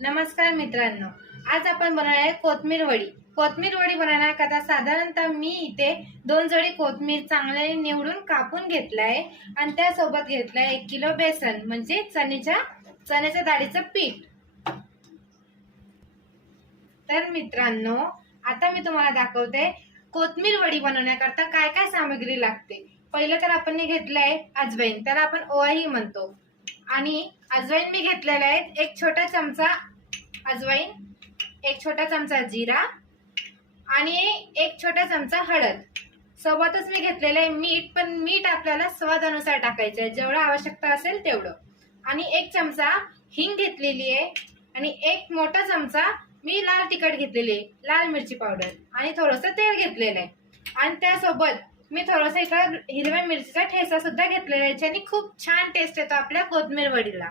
नमस्कार मित्रांनो. आज आपण बनवणार आहे कोथमीर वडी. कोथमीर वडी बनवण्याकरता साधारणतः मी इथे दोन जडी कोथमीर चांगले निवडून कापून घेतलाय आणि त्यासोबत घेतलाय एक किलो बेसन म्हणजे चण्याच्या चण्याच्या डाळीचं पीठ. तर मित्रांनो आता मी तुम्हाला दाखवते कोथमीर वडी बनवण्याकरता काय काय सामग्री लागते. पहिलं तर आपण घेतलं घेतलंय अजवाईन त्याला आपण ओवाही म्हणतो. आणि अजवाईन मी घेतलेला आहे. एक छोटा चमचा अजवाईन एक छोटा चमचा जिरा आणि एक छोटा चमचा हळद. सोबतच मी घेतलेलं आहे मीठ पण मीठ आपल्याला स्वादानुसार टाकायचं आहे. जेवढं आवश्यकता असेल तेवढं. आणि एक चमचा हिंग घेतलेली आहे आणि एक मोठा चमचा मी लाल तिखट घेतलेली आहे. लाल मिरची पावडर आणि थोडंसं तेल घेतलेलं आहे. आणि त्यासोबत मी थोडंसं एका हिरव्या मिरचीचा ठेसा सुद्धा घेतलेला याच्याने खूप छान टेस्ट येतो आपल्या कोथमीर वडीला.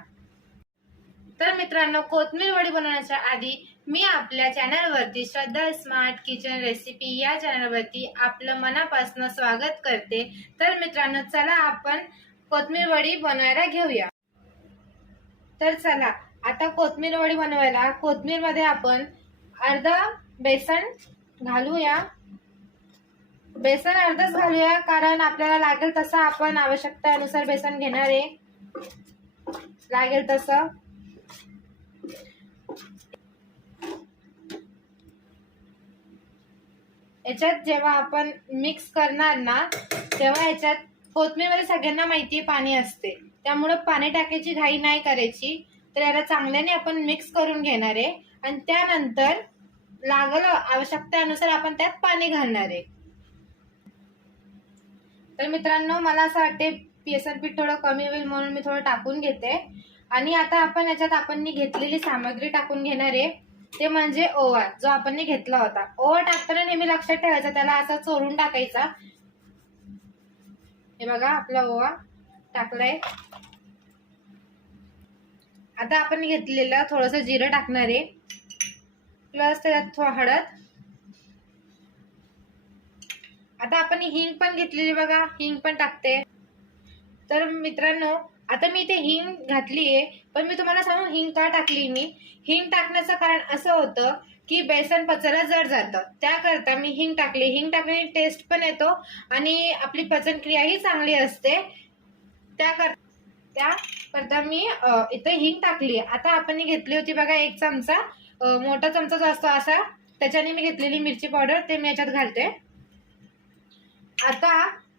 तर मित्रांनो कोथमीर वडी बनवण्याच्या आधी मी आपल्या चॅनलवरती श्रद्धा स्मार्ट किचन रेसिपी या चॅनलवरती आपलं मनापासून स्वागत करते. तर मित्रांनो चला आपण कोथमीर वडी बनवायला घेऊया. तर चला आता कोथमीर वडी बनवायला कोथमीरमध्ये आपण अर्धा बेसन घालूया. बेसन अर्धच घालूया कारण आपल्याला लागेल तसं आपण आवश्यकतेनुसार बेसन घेणार आहे. लागेल तसं. याच्यात जेव्हा आपण मिक्स करणार ना तेव्हा याच्यात कोथमीमध्ये सगळ्यांना माहिती पाणी असते. त्यामुळं पाणी टाकायची घाई नाही करायची. तर याला चांगल्याने आपण मिक्स करून घेणार आहे. आणि त्यानंतर लागलं आवश्यकतेनुसार आपण त्यात पाणी घालणार आहे. तर मित्रांनो मला असं वाटते बेसन पीठ थोडं कमी होईल म्हणून मी थोडं टाकून घेते. आणि आता आपण याच्यात आपण घेतलेली सामग्री टाकून घेणार आहे. ते म्हणजे ओवा जो आपण घेतला होता. ओवा टाकताना नेहमी लक्षात ठेवायचा त्याला असा चोरून टाकायचा. हे बघा आपला ओवा टाकलाय. आता आपण घेतलेलं थोडस जिरं टाकणार आहे. प्लस त्याच्यात हळद. आता आपण हिंग पण घेतलेली बघा. हिंग पण टाकते. तर मित्रांनो आता मी इथे हिंग घातली आहे पण मी तुम्हाला सांगू हिंग का टाकली मी? हिंग टाकण्याचं कारण असं होतं की बेसन पचायला जड जातं. त्याकरता मी हिंग टाकली. हिंग टाकल्याने टेस्ट पण येतो आणि आपली पचनक्रियाही चांगली असते. त्याकर त्याकरता मी इथे हिंग टाकली. आता आपण घेतली होती बघा एक चमचा. मोठा चमचा जो असतो असा त्याच्याने मी घेतलेली मिरची पावडर ते मी याच्यात घालते. आता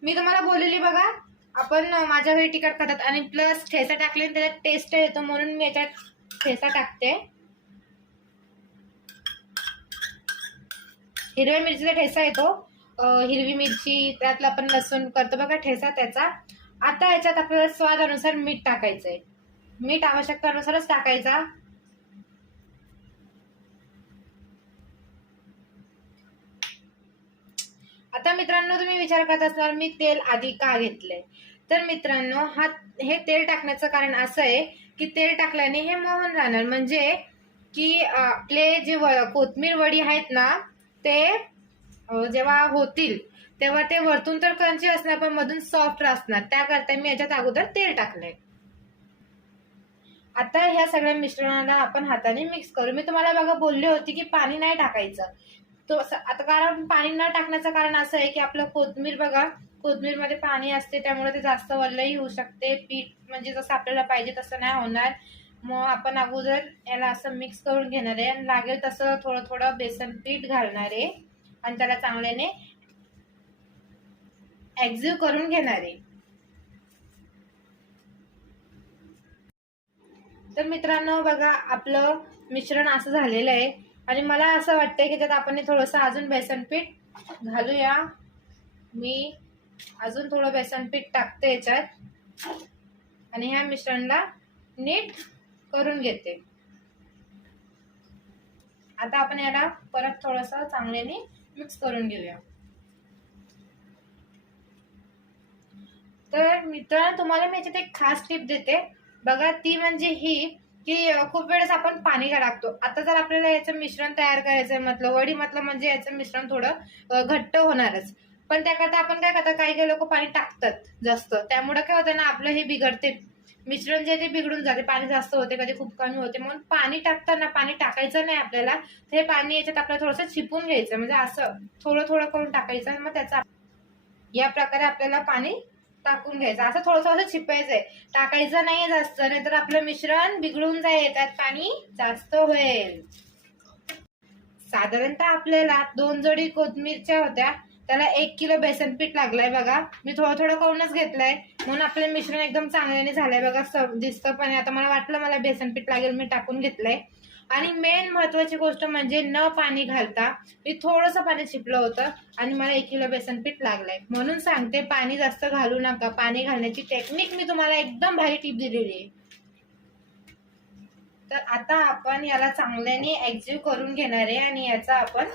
मी तुम्हाला बोललेली बघा आपण माझ्या घरी तिखट खातात आणि प्लस ठेसा टाकले त्याच्यात टेस्ट येतो म्हणून मी याच्यात ठेसा टाकते. हिरव्या मिरचीचा ठेसा येतो. हिरवी मिरची त्यातला आपण लसूण करतो बघा ठेसा त्याचा. आता याच्यात आपल्याला स्वादानुसार मीठ टाकायचंय. मीठ आवश्यकतेनुसारच टाकायचा. आता मित्रांनो तुम्ही विचार करत असणार मी तेल आधी का घेतलंय? तर मित्रांनो हा हे तेल टाकण्याचं कारण असं आहे की तेल टाकल्याने हे मोहन राहणार. म्हणजे की आपले जे व- कोथमीर वडी आहेत ना ते जेव्हा होतील तेव्हा ते वरतून तर क्रंची असणार पण मधून सॉफ्ट असणार. त्याकरता मी याच्यात अगोदर तेल टाकलंय. आता ह्या सगळ्या मिश्रणाला आपण हाताने मिक्स करू. मी तुम्हाला बघा बोलले होते की पाणी नाही टाकायचं. तो असं- आता कारण पाणी न टाकण्याचं कारण असं आहे की आपलं कोथमीर बघा कोथमीरमध्ये पाणी असते त्यामुळे ते जास्त वल्लही होऊ शकते. पीठ म्हणजे जसं आपल्याला पाहिजे तसं नाही होणार. मग आपण अगोदर याला असं मिक्स करून घेणार आहे. आणि लागेल तसं थोडं थोडं बेसन पीठ घालणार आहे. आणि त्याला चांगल्याने एक्झिव करून घेणार आहे. तर मित्रांनो बघा आपलं मिश्रण असं झालेलं आहे. आणि मला असं वाटतंय की त्यात आपण थोडंसं अजून बेसन पीठ घालूया. मी अजून थोडं बेसन पीठ टाकते याच्यात. आणि ह्या मिश्रणला नीट करून घेते. आता आपण याला परत थोडस चांगल्याने मिक्स करून घेऊया. तर मित्रांनो तुम्हाला मी याच्यात एक खास टिप देते. बघा ती म्हणजे ही की खूप वेळेस आपण पाणी टाकतो आता जर आपल्याला याचं मिश्रण तयार करायचं म्हटलं वडी म्हटलं म्हणजे याचं मिश्रण थोडं घट्ट होणारच. पण त्याकरता आपण काय करतो काही काही लोक पाणी टाकतात जास्त. त्यामुळे काय होतं ना आपलं हे बिघडते. मिश्रण जे ते बिघडून जाते. पाणी जास्त होते कधी खूप कमी होते. म्हणून पाणी टाकताना पाणी टाकायचं नाही आपल्याला. ते पाणी याच्यात आपल्याला थोडंसं चिपून घ्यायचं. म्हणजे असं थोडं थोडं करून टाकायचं मग त्याचा या प्रकारे आपल्याला पाणी टाकून घ्यायचं. असं थोडंसं असं चिपायचंय टाकायचं नाहीये जास्त नाहीतर आपलं मिश्रण बिघडून जाईल त्यात पाणी जास्त होईल. साधारणतः आपल्याला दोन जोडी कोथमीरच्या होत्या. त्याला एक किलो बेसन पीठ लागलाय बघा. मी थोडं थोडं करूनच घेतलंय. म्हणून आपलं मिश्रण एकदम चांगल्याने झालंय बघा. दिसतं पण आता मला वाटलं मला बेसन पीठ लागेल मी टाकून घेतलंय. आणि मेन महत्वाची गोष्ट म्हणजे न पाणी घालता मी थोडंसं पाणी शिपलं होतं आणि मला एक किलो बेसन पीठ लागलंय. म्हणून सांगते पाणी जास्त घालू नका. पाणी घालण्याची टेक्निक मी तुम्हाला एकदम भारी टीप दिलेली आहे. तर आता आपण याला चांगल्याने ऍक्टिव्ह करून घेणार आहे आणि याचा आपण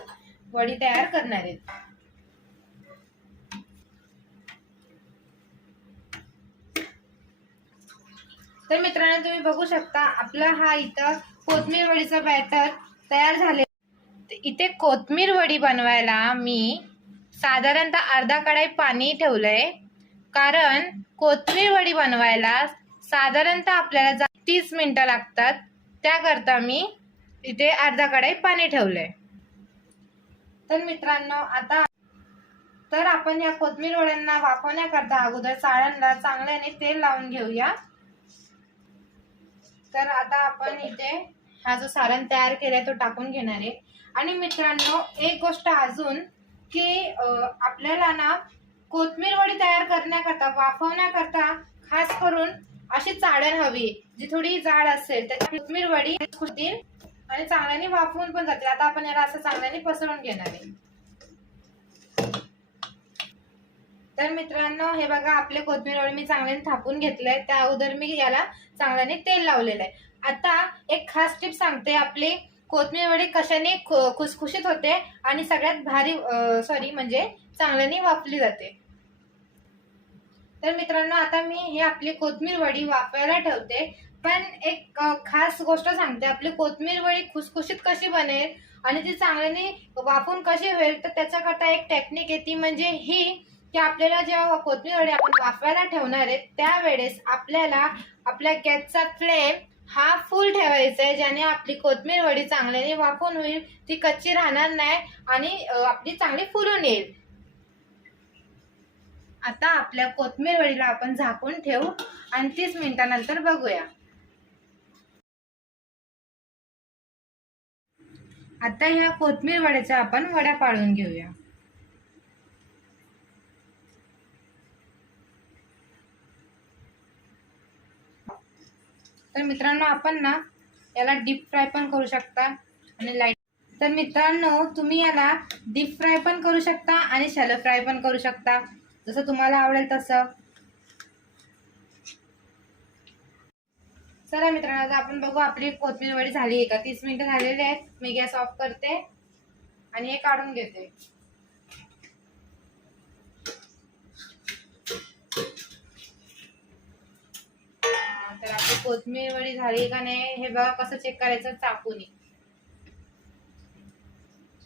वडी तयार करणार आहे. तर मित्रांनो तुम्ही बघू शकता आपला हा इथं कोथमीर वडीचा बॅटर तयार झाले. इथे कोथमीर वडी बनवायला मी साधारणतः अर्धा कढाई पाणी ठेवलंय. कारण कोथमीर वडी बनवायला साधारणतः आपल्याला जा- तीस मिनिटं लागतात. त्याकरता मी इथे अर्धा कढाई पाणी ठेवलंय. तर मित्रांनो आता तर आपण या कोथमीर वड्यांना वाफवण्याकरता अगोदर साळ्यांना चांगल्याने तेल लावून घेऊया. तर आता आपण इथे हा जो सारण तयार केलाय तो टाकून घेणार आहे. आणि मित्रांनो एक गोष्ट अजून की आपल्याला ना कोथमीर वडी तयार करण्याकरता वाफवण्याकरता खास करून अशी चाळण हवी जी थोडी जाड असेल तर कोथमीर वडी होतील आणि चांगल्याने वाफवून पण जातील आता आपण याला असं चांगल्याने पसरून घेणार आहे. तर मित्रांनो हे बघा आपले कोथमीर वडी मी चांगल्याने थापून घेतलंय. त्या अगोदर मी याला चांगल्याने तेल लावलेलं आहे आता एक खास टिप सांगते आपली. कोथमीर वडी कशाने खुसखुशीत होते आणि सगळ्यात भारी सॉरी म्हणजे चांगल्याने वापरली जाते. तर मित्रांनो आता मी हे आपली कोथमीर वडी वाफायला ठेवते. पण एक खास गोष्ट सांगते. आपली कोथमीर वडी खुसखुशीत कशी बनेल आणि ती चांगल्याने वाफून कशी होईल तर त्याच्याकरता एक टेक्निक आहे. ती म्हणजे ही की आपल्याला जेव्हा कोथमीर आपण वाफवायला ठेवणार आहे त्यावेळेस आपल्याला आपल्या गॅसचा फ्लेम हा फुल ठेवायचा आहे ज्याने आपली कोथमीर वडी चांगल्याने वाफून होईल ती कच्ची राहणार नाही आणि आपली चांगली फुलून येईल. आता आपल्या कोथमीर वडीला आपण झाकून ठेवू आणि तीस मिनिटानंतर बघूया. आता ह्या कोथमीर वड्याच्या आपण वड्या पाळून घेऊया. तर मित्रांनो आपण ना याला डीप फ्राय पण करू शकता आणि लाइट तर मित्रांनो तुम्ही याला डीप फ्राय पण करू शकता आणि शॅलो फ्राय पण करू शकता. जसं तुम्हाला आवडेल तसं. चला मित्रांनो आता आपण बघू आपली कोथिंबीर वडी झाली आहे का तीस मिनिटं झालेली आहेत. मी गॅस ऑफ करते आणि हे काढून घेते हा, तर आपली कोथमीर वडी झाली का नाही हे बघा कसं चेक करायचं चाकूनी.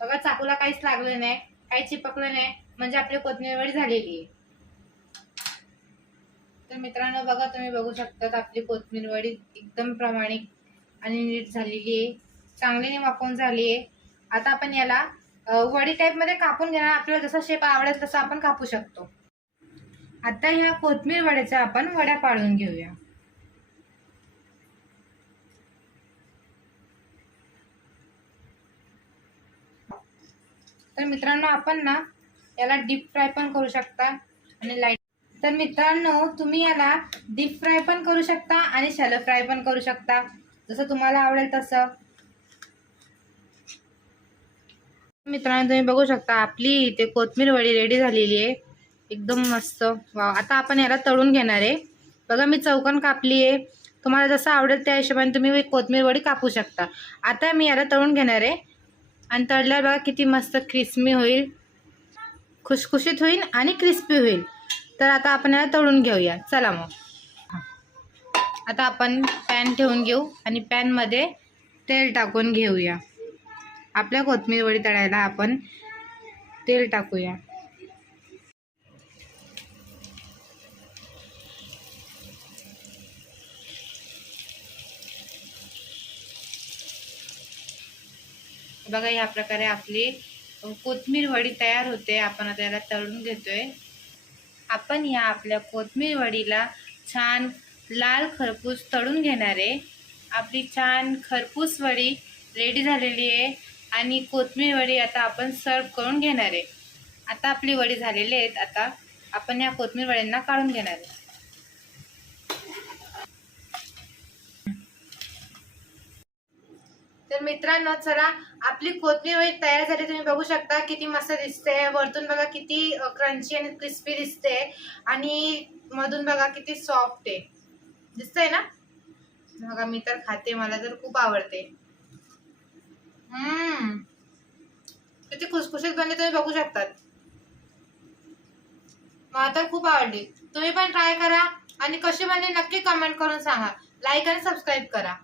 बघा चाकूला काहीच लागलं नाही काही चिपकलं नाही म्हणजे आपली कोथमीर वडी झालेली आहे. तर मित्रांनो बघा तुम्ही बघू शकता आपली कोथमीर वडी एकदम प्रामाणिक आणि नीट झालेली आहे. चांगलीने वापरून झाली आहे. आता आपण याला वडी टाईपमध्ये कापून घेणार. आपल्याला जसा शेप आवडेल तसा आपण कापू शकतो. आता ह्या कोथमीर वड्याच्या आपण वड्या पाळून घेऊया. तर मित्रांनो आपण ना याला डीप फ्राय पण करू शकता आणि लाइट तर मित्रांनो तुम्ही याला डीप फ्राय पण करू शकता आणि शॅलो फ्राय पण करू शकता. जसं तुम्हाला आवडेल तसं. मित्रांनो तुम्ही बघू शकता आपली इथे कोथमीर वडी रेडी झालेली आहे. एकदम मस्त. वा आता आपण याला तळून घेणार आहे. बघा मी चौकन कापली आहे. तुम्हाला जसं आवडेल त्या हिशोबाने तुम्ही कोथमीर वडी कापू शकता. आता मी याला तळून घेणार आहे. आणि तळल्यावर बघा किती मस्त क्रिस्पी होईल. खुशखुशीत होईल आणि क्रिस्पी होईल. तर आता आपण याला तळून घेऊया. चला मग. आता आपण पॅन ठेवून घेऊ आणि पॅनमध्ये तेल टाकून घेऊया. आपल्या कोथमीर वडी तळायला आपण तेल टाकूया. बघा ह्या प्रकारे आपली कोथमीर वडी तयार होते. आपण आता याला तळून घेतोय. आपण या आपल्या कोथमीर वडीला छान लाल खरपूस तळून घेणार आहे. आपली छान खरपूस वडी रेडी झालेली आहे आणि कोथमीर वडी आता आपण सर्व करून घेणार आहे. आता आपली वडी झालेली आहेत. आता आपण या कोथमीर वड्यांना काढून घेणार आहे. तर मित्रांनो चला आपली कोथमीर तयार झाली. तुम्ही बघू शकता किती मस्त दिसते. वरतून बघा किती क्रंची आणि क्रिस्पी दिसते. आणि मधून बघा किती सॉफ्ट आहे. दिसतंय ना? बघा मी तर खाते. मला तर खूप आवडते. हम्म. किती खुसखुशीत बनले. तुम्ही बघू शकतात. मला तर खूप आवडली. तुम्ही पण ट्राय करा. आणि कशी बनली नक्की कमेंट करून सांगा. लाईक आणि सबस्क्राईब करा.